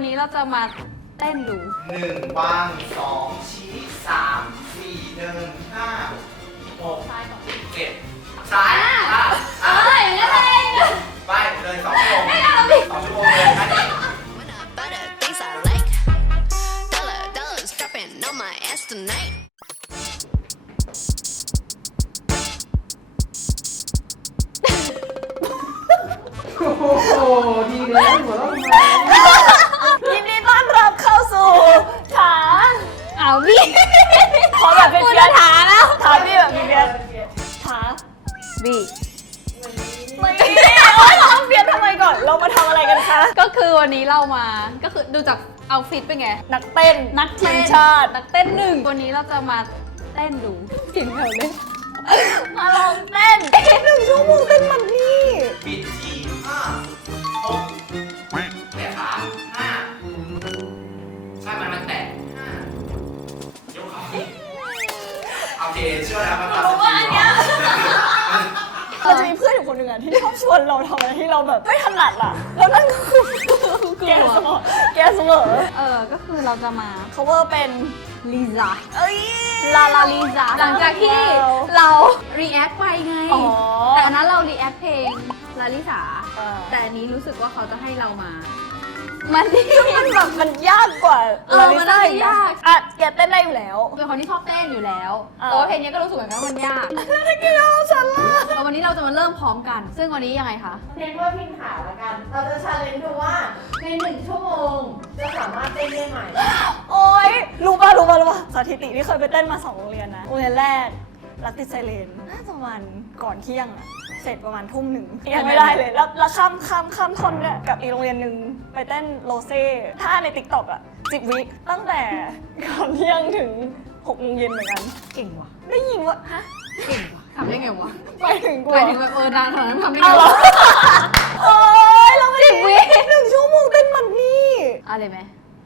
วันนี้เราจะมาเต้นดูหนึ่งวางสองชี้สามสี่เดินห้าหกเจ็ดซ้ายอะอะเอ้ยงั้นเองไปเลยสองชั่วโมงสองชั่วโมงเลยแค่นี้ When I buy the things I like, dollar dollars dropping on my ass tonight. โอ้โหดีแล้วหัวเราะ พี่ขอแบบเป็นพูดเพียแล้วนถาแล้วถาพี่แบบเพียนถาบีไม่โอ๊ยเราเพียนทำไมก่อน เรามาทำอะไรกันคะ ก็คือวันนี้เรามาก็คือดูจากเอาฟิตเป็นไง นักเต้นนักทีเต้มนชาตินักเต้นหนึ่งวันนี้เราจะมาเต้นดูกินเขาเลยมาลองเต้นหนึ่งชั่วโมงเต้นมันนี่ปิดทีห้า เคเชื่อแล้วมันทำสกิลเนาะเราจะมีเพื่อนอยู่คนหนึ่งอะที่ชอบชวนเราทำอะไรที่เราแบบไม่ถนัดอะแล้วนั่นคือแกเสมอแกเสมอเออ ก็คือเราจะมา cover เป็นลีซาเอ้ยลาลาลีซาหลังจากที่เรา react ไปไงอ๋อแต่อันนั้นเรา react เพลงลาลิสาอ่าแต่อันนี้รู้สึกว่าเขาจะให้เรามา มันดีมันแบบมันยากกว่าเออมันน่าจะยาก อะแกเต้นได้อยู่แล้ว เป็นคนที่ชอบเต้นอยู่แล้วเออ แต่ว่าเพลงนี้ก็รู้สึกเหมือนกันว่ามันยากแล้วแกเอาฉันล่ะแต่วันนี้เราจะมาเริ่มพร้อมกัน ซึ่งวันนี้ยังไงคะเน้นว่าพิมพ์ขาละกัน เราจะชาเลนจ์ดูว่าในหนึ่งชั่วโมง จะสามารถเต้นได้ไหมโอ๊ยรู้ป่ะรู้ป่ะรู้ป่ะสถิติที่เคยไปเต้นมาสองโรงเรียนนะโรงเรียนแรกรักติดไซเรนน่าจะประมาณก่อนเที่ยงอะ เสร็จประมาณทุ่มหนึ่งยังไม่ได้เลยแล้วแล้วข้ามข้ามข้ามคนเนี่ยกับอีกโรงเรียนหนึ่งไปเต้นโรเซ่ถ้าในติ๊กต็อกอะสิบวิตั้งแต่ก่อนเที่ยงถึงหกโมงเย็นเหมือนกัน เก่งว่ะได้ยินว่าฮะเก่งว่ะทำได้ไงวะไปถึงกูหมายเหรถึงอแบบเออดังขนาดนั้นทำได้ไงเอาเหรอวะโอ๊ยเราไม่ได้หนึ่งชั่วโมงเต้นมันนี่อะไรไหม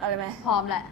อะไรไหมพร้อมแหละ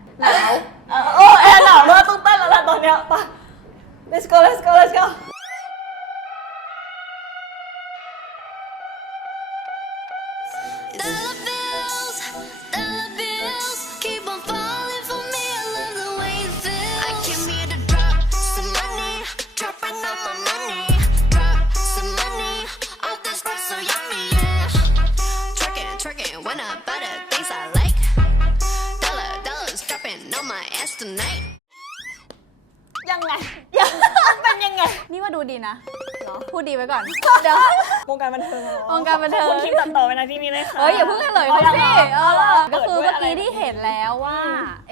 ดดีไว้ก่อน เดี๋ยววงการบันเทิงเหรอวงการบันเทิงขอบคุณทีมตัดต่อไปนะที่นี่นะคะเอ้ยอย่าเพิ่งเฉลยอ๋อเขายังสิเหรเออเปิก็ดคือด้วยเมื่อกี้อะไรที่เห็นแล้วว่า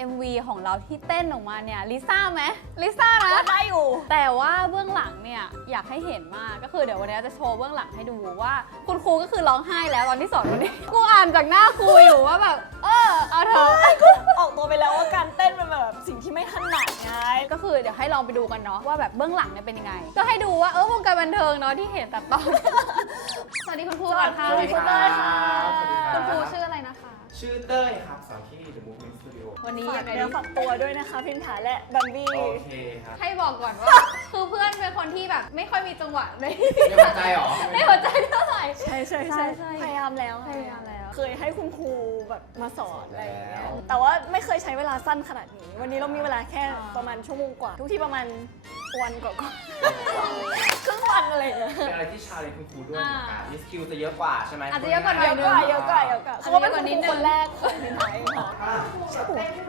MV ของเราที่เต้นออกมาเนี่ยลิซ่าไหมลิซ่านะก็ได้อยู่ แต่ว่าเบื้องหลังเนี่ยอยากให้เห็นมากก็คือเดี๋ยววันนี้จะโชว์เบื้องหลังให้ดูว่า คุณครูก็คือร้องไห้แล้วตอนที่สอนวันนี้ กูอ่านจากหน้าครูอยู่ว่าแบบ เออเอาเถอะออกตัวไป คือเดี๋ยวให้ลองไปดูกันเนาะว่าแบบเบื้องหลังเนี่ยเป็นยังไง ก็ให้ดูว่าเออวงการบันเทิงเนาะที่เห็นตัดต่อ สวัสดีคุณครูก่อนค่ะสวัสดีคุณเต้ยค่ะสวัสดีรับ คุณครูชื่ออะไรนะคะ ชื่อเต้ยครับสอนที่นี่ The Movement Studio วันนี้ฝาอกยากเนื้อฝากตัวด้วยนะคะ พิมถาและบัมบี้ โอเคครับให้บอกก่อนว่า คือเพื่อนเป็นคนที่แบบไม่ค่อยมีจังหวะในไม่พอใจเหรอ ไม่หัวใจเท่าไหร่ใช่ใช่ใช่ใช่ใช่ พยายามแล้วพยายามแล้ว เคยให้คุณครูแบบมาสอนอะไรอย่างเงี้ยแล้วแต่ว่าไม่เคยใช้เวลาสั้นขนาดนี้ วันนี้เรามีเวลาแค่ประมาณชั่วโมงกว่า ทุกที่ประมาณวันกว่าๆครึ่งวันอะไรอย่างเงี้ย เป็นอะไรที่ชาเลนจ์คุณครูด้วยเหมือนกันมีสกิลจะเยอะกว่าใช่ไหมอาจจะเยอะกว่าหน่ เยอยอะนึกงว่าเยอะกว่าเยอะกว่าอาจจะเขาเยก็อะเป็นกว่านิคุดนึงณครูคนแรกของพิมถาเองค่ะ อะครูแบบเต้นให้ดู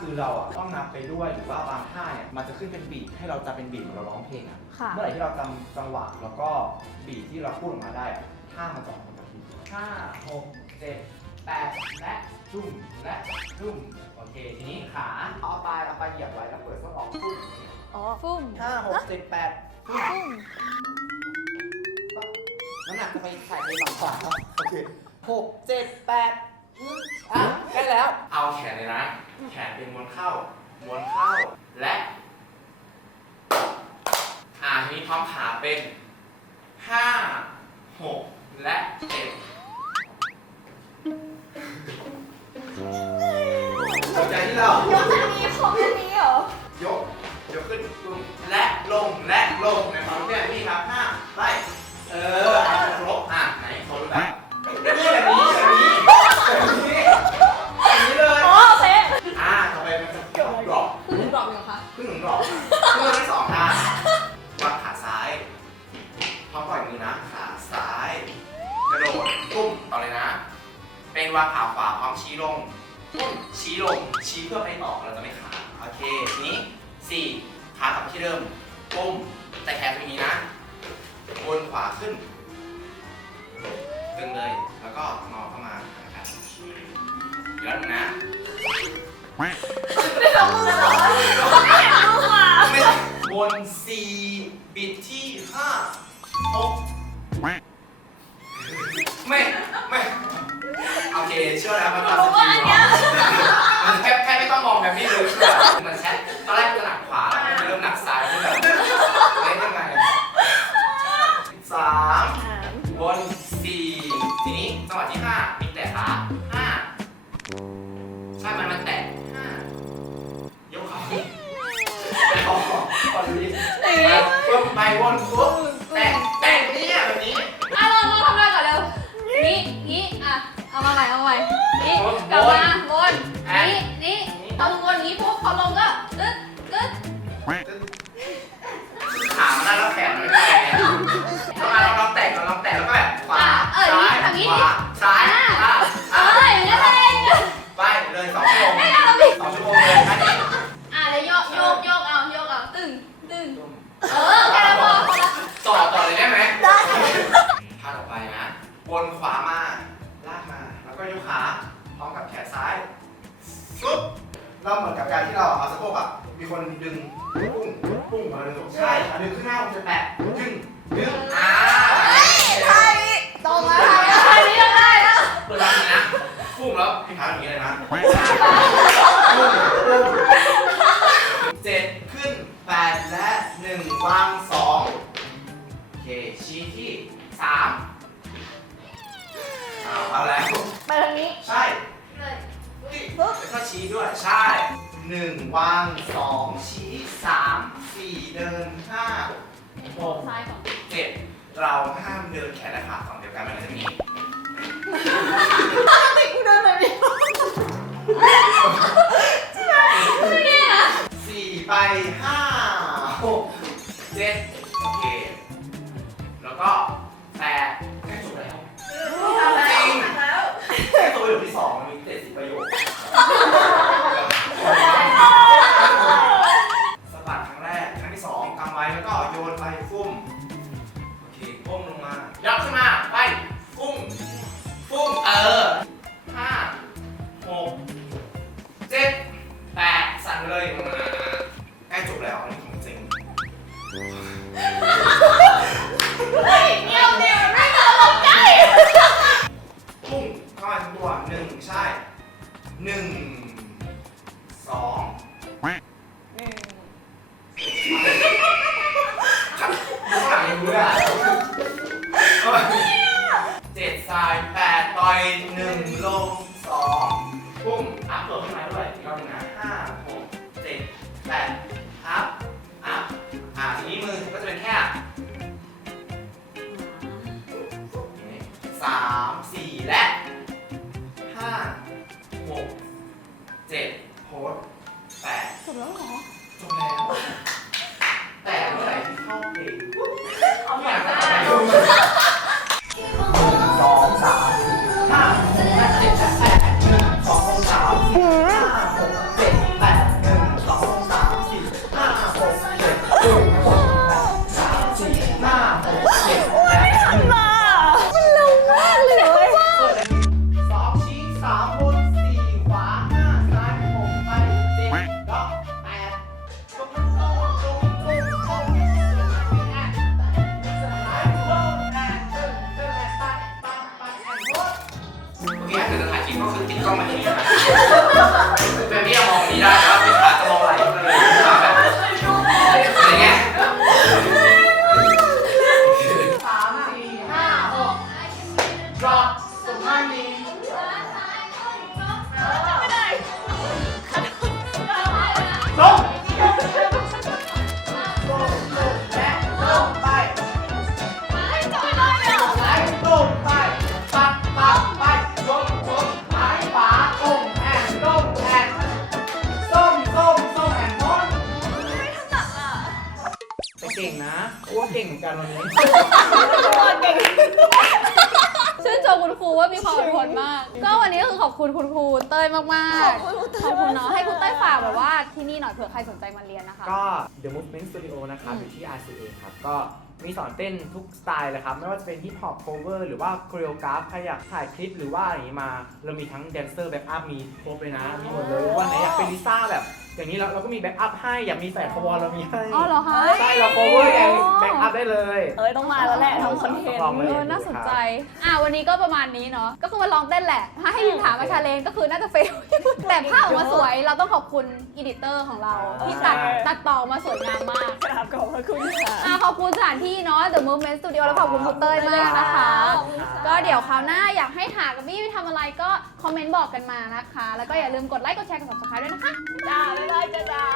คือเราอะต้องนับไปด้วยหรือว่าบางท่าเนี่ยมันจะขึ้นเป็นบีทให้เราจะเป็นบีทเหมือนเราร้องเพลงอะค่ะ เมื่อไหร่ที่เราจำจังหวะแล้วก็บีทที่เราพูดออกมาได้อะท่ามันจะออกมาแบบนี้ห้าหกเจ็ดแปดและจุ่มและจุ่มโอเคทีนี้ขาเอาปลายเอาปลายเหยียบไว้แล้วเปิดส้นออกปุ้มอ๋อฟุ่มห้าหกเจ็ดแปดปุ้มฟุ่มน้ำหนักจะไปใส่ในหลังขวาโอเคหกเจ็ดแปด อะได้แล้ว เอาแขนเลยนะ แขนเป็นม้วนเข้า ม้วนเข้า และ อ่าทีนี้พร้อมขาเป็นห้าหกและเจ็ดสนใจที่เรา ยกอันนี้ของอันนี้เหรอยก ยกขึ้นปึ้งและลง และลงในความรู้แบบนี้ครับห้าไปเอออะครบอะไหนขอดูแบบนี่แบบนี้แบบนี้ ดิมตุ้มแต่แขนตรงนี้นะวนขวาขึ้นดึงเลย แล้วก็งอเข้ามาหากันอีกแล้วหนึ่งนะไม่ใช่บน C บิดที่ห้าหกไม่ ไม่ โอเค เชื่อแล้วมันตั ขอดูดิไปปุ๊บไปวนปุ๊บแตะแตะเนี่ยแบบนี้อะลองลองทำได้ก่อนเร็วนี่นี่อะเอามาใหม่เอามาใหม่นี่กลับมาวนนี่นี่เอาลงวนนี้ปุ๊บพอลงก็ เราเอาสะโพกอะมีคนดึงปุ้งปุ้งมาดึงใช่อะดึงขึ้นหน้าผมจะแตะดึงดึงอ่าใช่ตรงอะไรอันนี้ยังได้แล้วเปิดร้านนี้นะพุ่งแล้วพี่พาอย่างนี้เลยนะเจ็ดขึ้นแปดและหนึ่งวางสองโอเคชี้ที่สามเอาเอาแล้วไปทางนี้ใช่แล้วก็ชี้ด้วยใช่ หนึ่งวางสองชี้สามสี่เดินห้าหกซ้ายก่อนเจ็ดเราห้ามเดินแขนและขาฝั่งเดียวกันมันจะมีติกูเดินหน่อย หนึ่งสองดูข้างหลังยังรู้อะเจ็ดสายแปดต่อยหนึ่งลงสองพุ่งอัพตัวขึ้นมาด้วยอีกรอบหนึงนะห้าหกเจ็ดแปดอัพอัพอ่าทีนี้มือก็จะเป็นแค่ สามสี่ กันวันนี้ชื่นชมคุณครูว่ามีความอดทนมาก ก็วันนี้ก็คือขอบคุณคุณครูเต้ยมากๆขอบคุณเนาะให้คุณเต้ยฝากแบบว่าที่นี่หน่อยเผื่อใครสนใจมาเรียนนะคะ ก็ The Movement Studio นะครับอืมอยู่ที่ RCA ครับ ก็มีสอนเต้นทุกสไตล์เลยครับ ไม่ว่าจะเป็นฮิปฮอปโคเวอร์หรือว่าโค r ร o กราฟใครอยากถ่ายคลิปหรือว่าอย่างนี้มา เรามีทั้งแดนเซอร์แบ็กอัพมีครบเลยนะ มีหมดเลยวันไหนอยากเป็นลิซ่าแบบ อย่างนี้เราเราก็มีแบ็กอัพให้อยากมีแฝดคอวอลเรามีให้อ๋อเหรอคะใช่เรา cover เองแบ็กอัพได้เลยเอ้ยต้องมาแล้วแหละทำคอนเทนต์ลองเลยเออน่าสนใจ อะวันนี้ก็ประมาณนี้เนาะก็คือมาลองเต้นแหละ ถ้าให้ยินถามมาชาเลนก็คือน่าจะเฟล แต่ภาพออกมาสวยเราต้องขอบคุณอีดิเตอร์ของเรา ที่ตัดตัดต่อมาสวยงามมากกราบขอบพระคุณค่ะอะขอบคุณสถานที่เนาะ The Movement Studio แล้วขอบคุณคุณเต้ยมากนะคะขอบคุณค่ะก็เดี๋ยวคราวหน้าอยากให้ถากับบี้ไปทำอะไรก็คอมเมนต์บอกกันมานะคะ แล้วก็อย่าลืมกดไลค์กดแชร์กด subscribe ด้วยนะคะ จ้าบ๊ายบายจ้าจ้า